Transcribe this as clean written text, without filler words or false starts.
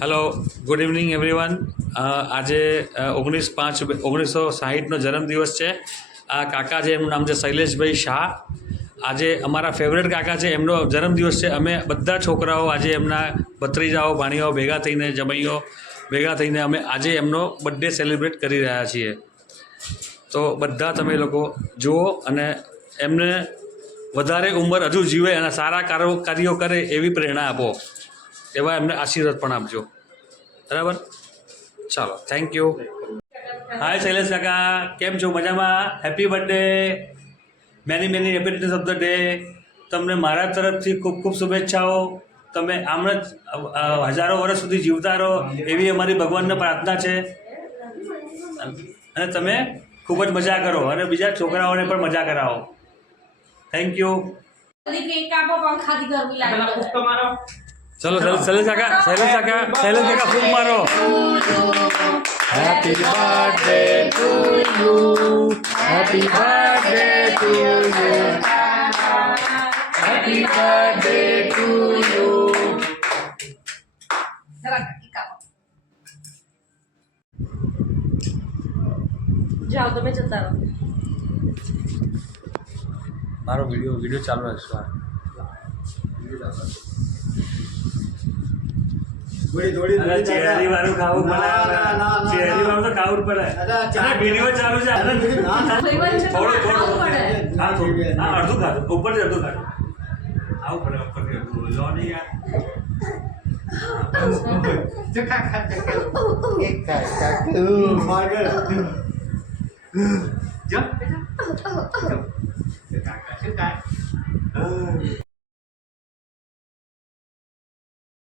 Hello, good evening everyone. આજે 19/5/1960નો જન્મદિવસ છે. આ કાકા છે, એમનું નામ છે શૈલેષભાઈ શાહ. આજે અમારા ફેવરેટ કાકા છે, એમનો જન્મદિવસ છે. અમે બધા છોકરાઓ આજે એમના ભત્રીજાઓ ભાણીઓ ભેગા થઈને જમાઈઓ ભેગા થઈને અમે આજે એમનો બર્થડે સેલિબ્રેટ કરી રહ્યા છીએ. તો બધા તમે લોકો જુઓ અને એમને વધારે ઉંમર હજુ જીવે અને સારા કાર્યો કરે એવી પ્રેરણા આપો, એવા એમને આશીર્વાદ પણ આપજો. બરાબર, ચાલો, થેન્ક યુ. હાય શૈલેષ કાકા, કેમ છો? મજામાં? Happy birthday, many many happiness of the day. તમને મારા તરફથી ખૂબ ખૂબ શુભેચ્છાઓ. તમે આમ જ હજારો વર્ષ સુધી જીવતા રહો એવી અમારી ભગવાનને પ્રાર્થના છે. અને તમે ખૂબ જ મજા કરો અને બીજા છોકરાઓને પણ મજા કરાવો. Thank you. ચલો શૈલેષ કાકા ફૂલ મારો. Happy birthday to you, happy birthday to you, happy birthday to you. જાઓ તમે જતા રહો. મારો વિડીયો ચાલુ રાખજો. ચેરી વાળું ખાવું પડે, ચેરી વાળું તો ખાવું જ પડે. વિડીયો ચાલુ છે, થોડું અડધું ખાધું, ઉપરથી અડધું ખાધું. આવું પડે, ઉપરથી અડધું લો નહીં યાર. Kamu